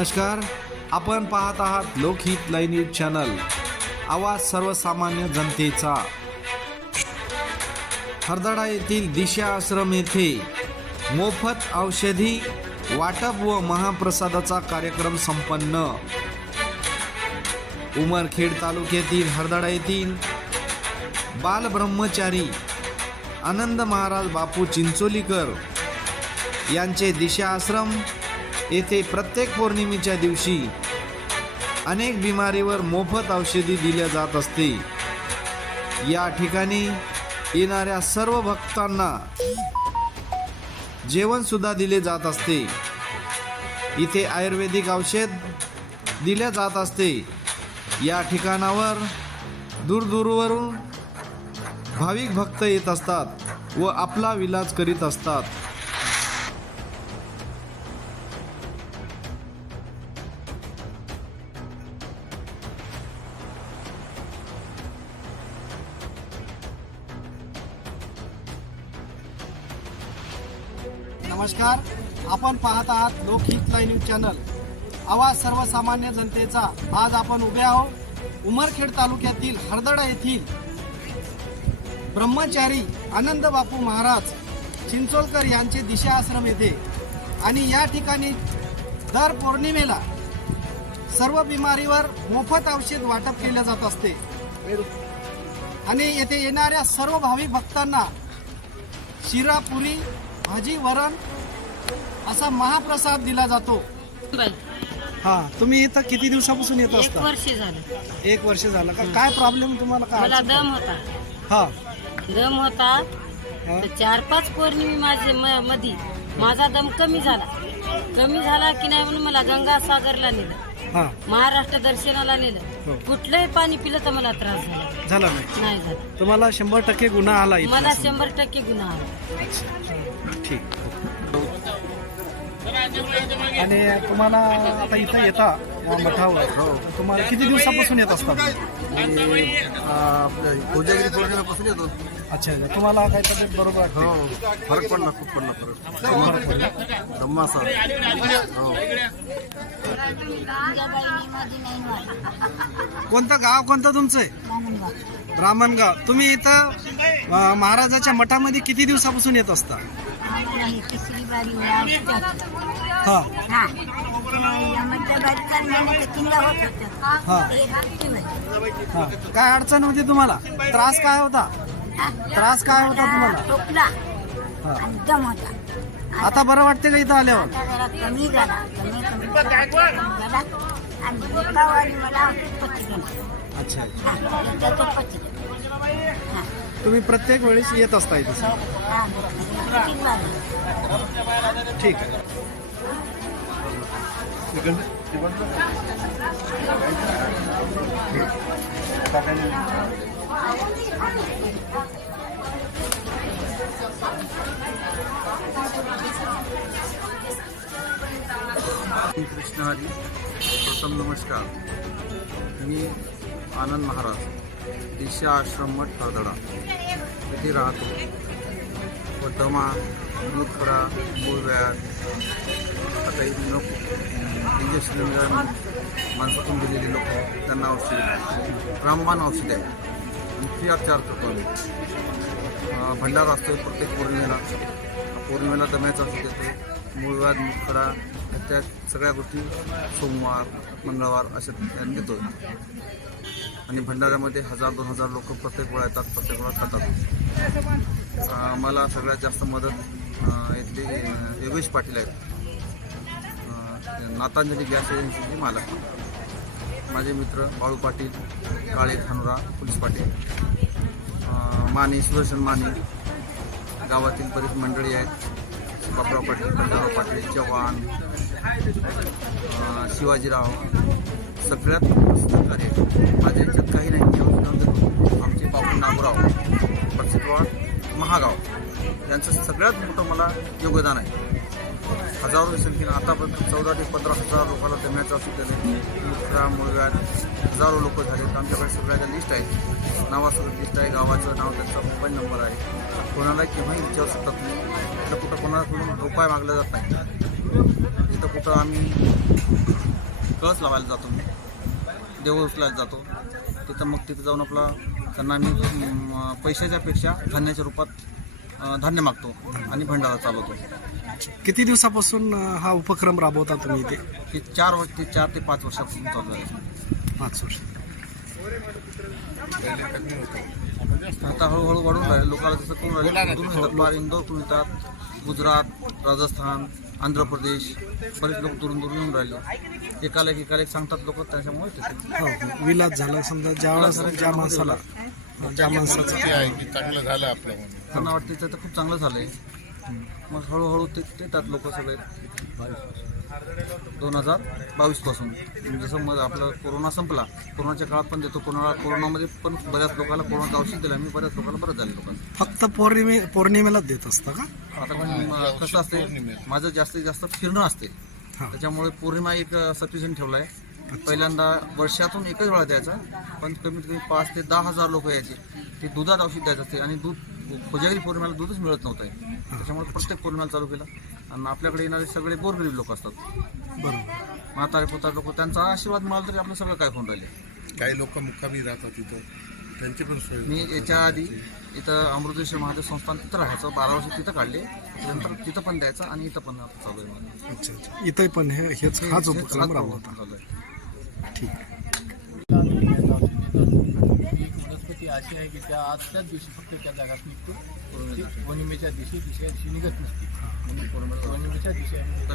नमस्कार. आपण पाहत आहात लोकहित लाईव्ह चॅनल. आवाज सर्वसामान्य जनतेचा. हरदडा येथील दिशा आश्रम येथे मोफत औषधी वाटप व महाप्रसादाचा कार्यक्रम संपन्न. उमरखेड तालुक्यातील हरदडा येथील बालब्रह्मचारी आनंद महाराज बापू चिंचोलीकर यांचे दिशा आश्रम येथे प्रत्येक पौर्णिमेच्या दिवशी अनेक बिमारीवर मोफत औषधी दिल्या जात असते. या ठिकाणी येणाऱ्या सर्व भक्तांना जेवण सुद्धा दिले जात असते. इथे आयुर्वेदिक औषध दिल्या जात असते. या ठिकाणावर दूरदूरवरून भाविक भक्त येत असतात व आपला विलाज करीत असतात. नमस्कार. आपण पाहत आहात लोकहित लाईव्ह न्यूज चॅनल. आवाज सर्वसामान्य जनतेचा. आज आपण उभे आहोत उमरखेड तालुक्यातील हरदडा येथील ब्रह्मचारी आनंद बापू महाराज चिंचोलकर यांचे दिशा आश्रम येथे. आणि या ठिकाणी दर पौर्णिमेला सर्व बिमारीवर मोफत औषध वाटप केले जात असते. आणि येथे येणाऱ्या सर्व भावी भक्तांना शिरापुरी भाजी वरण असा महाप्रसाद दिला जातो. हा तुम्ही इथं किती दिवसापासून येत एक असता? वर्ष झालं. एक वर्ष झालं. का काय प्रॉब्लेम तुम्हाला काय मला अडचण? दम होता. हा. दम होता. हा. तर चार पाच पौर्णिमे माझे म- मधी माझा दम कमी झाला. कमी झाला की नाही म्हणून मला गंगासागरला नेलं. हा. महाराष्ट्र दर्शनाला हो. नेलं कुठलंही पाणी पिलं तर मला त्रास झाला. झालं नाही. नाही झाला. तुम्हाला शंभर टक्के गुन्हा आला इथं मला. शंभर टक्के गुन्हा आला. आणि तुम्हाला आता इथं येता मठावर. तर तुम्हाला किती दिवसापासून येत असतात आपल्या कोजागिरी पौर्णिमेपासून येतो. अच्छा अच्छा. तुम्हाला काय तब्येत बरोबर आहे हो फरक पडला खूप पडला फरक. दम्मा असा हो. कोणतं गाव कोणतं तुमचं? आहे ब्राह्मणगाव. तुम्ही इथं महाराजाच्या मठामध्ये किती दिवसापासून येत असता? हा. हा. काय अडचण होती तुम्हाला? त्रास काय होता? त्रास काय होता तुम्हाला? हा. आणि दम होता आता बरं वाटते का इथं आल्यावर? आता जरा कमी झाला कमी कमी झाला, झाला आणि मला अच्छा. हा एकदा तो हा तुम्ही प्रत्येक वेळेस येत असता इथे. ठीक. आहे श्री कृष्ण हरी प्रथम नमस्कार. मी आनंद महाराज दिशा आश्रम मठ हरदडा. इथे राहतो व दमा मूतखडा मूळव्याध आता इथे लोक इंजेक्शन माणसातून दिलेले लोक त्यांना औषध रामबाण औषध आहे आणि फ्री करतो आम्ही भंडारा असतो प्रत्येक पौर्णिमेला. पौर्णिमेला दम्याचा औषध देतो. मूळव्याध मुतखडा त्या सगळ्या गोष्टी सोमवार मंगळवार असे ठिकाणी देतो आणि भंडाऱ्यामध्ये हजार दोन हजार लोक प्रत्येक वेळा येतात प्रत्येक वेळा खातात. मला सगळ्यात जास्त मदत इथली योगेश पाटील आहेत. नातांजली गॅस एजन्सीचे मालक. माझे मित्र बाळू पाटील काळे धानुरा पोलीस पाटील. माने सुदर्शन माने गावातील बरीच मंडळी आहेत. बापराव पाटील खंडाराव पाटील चव्हाण शिवाजीराव सगळ्यात सहकार्य माझ्या याच्यात काही नाही आमचे बाबू नागराव पक्षीवाड महागाव. यांचं सगळ्यात मोठं मला योगदान आहे. हजारो संख्येनं आतापर्यंत चौदा ते पंधरा हजार लोकांना दम्याचा असू मुलगा मुलगा हजारो लोक झाले आमच्याकडे सगळ्याच्या लिस्ट आहे नावासोबत लिस्ट आहे गावाचं नाव त्यांचा मोबाईल नंबर आहे. कोणाला केव्हाही विचारू शकत नाही. कुठं कुठं कोणाकडून उपाय मागला जात नाही. तिथं कुठं आम्ही कळस लावायला जातो. देव उचलायला जातो. तिथं मग तिथं जाऊन आपला त्यांना आम्ही पैशाच्या पेक्षा धान्याच्या रूपात धान्य मागतो आणि भंडारा चालवतो. किती दिवसापासून हा उपक्रम राबवता तुम्ही इथे? ते चार वर्ष ते चार ते पाच वर्षापासून चालू आहे. पाच वर्ष. आता हळूहळू वाढून राहिले. लोकांना जसं करून राहिले कुठून येतात. इंदोरकडून येतात. गुजरात राजस्थान आंध्र प्रदेश बरेच लोक दुरून दुरून येऊन राहिले. एकाला एक एकाला एक सांगतात लोक त्याच्यामुळे येते हो, हो. विलास झाला. समजा ज्या वेळेस ज्या माणसाला ज्या माणसाचा चांगलं झालं आपलं त्यांना वाटते ते तर खूप चांगलं झालंय. मग हळूहळू ते ते येतात लोक सगळे. दोन हजार बावीसपासून जसं मग आपलं कोरोना संपला कोरोनाच्या काळात पण देतो कोरोना कोरोनामध्ये पण बऱ्याच लोकांना कोरोनाचं औषध दिलं आम्ही बऱ्याच लोकांना बरं झाले लोकांना फक्त पौर्णिमे पौर्णिमेलाच देत असता का? आता पण कसं असते माझं जास्तीत जास्त फिरणं असते. त्याच्यामुळे पौर्णिमा एक सफिशियंट ठेवला आहे पहिल्यांदा वर्षातून एकच वेळा द्यायचा पण कमीत कमी पाच ते दहा हजार लोक यायचे. ते दुधात औषध द्यायचं असते आणि दूध कोजागिरी पौर्णिमेला दूधच मिळत नव्हतं. त्याच्यामुळे प्रत्येक पौर्णिमेला चालू केलं. आणि आपल्याकडे येणारे सगळे गोरगरीब लोक असतात. बरोबर. म्हातारे पोतारे लोक त्यांचा आशीर्वाद मिळाला तरी आपलं सगळं काय होऊन राहिले? काही लोक मुक्कामी राहतात तिथं. त्यांची पण सोय मी याच्या आधी इथं अमृतेश्वर महादेव संस्थान तिथं राहायचं. बारा वर्ष तिथं काढले. नंतर तिथं पण द्यायचं आणि इथं पण आता चालू आहे माझं. अच्छा अच्छा. इथे पण हे हेच हाच उपक्रम राबवता चालू आहे. ठीक. एक वनस्पती अशी आहे की त्या आज त्याच दिवशी फक्त त्या जागात निघतो. ती पौर्णिमेच्या दिवशी. दुसऱ्या दिवशी निघत नसते. म्हणून पौर्णिमे- पौर्णिमेच्या दिवशी आम्ही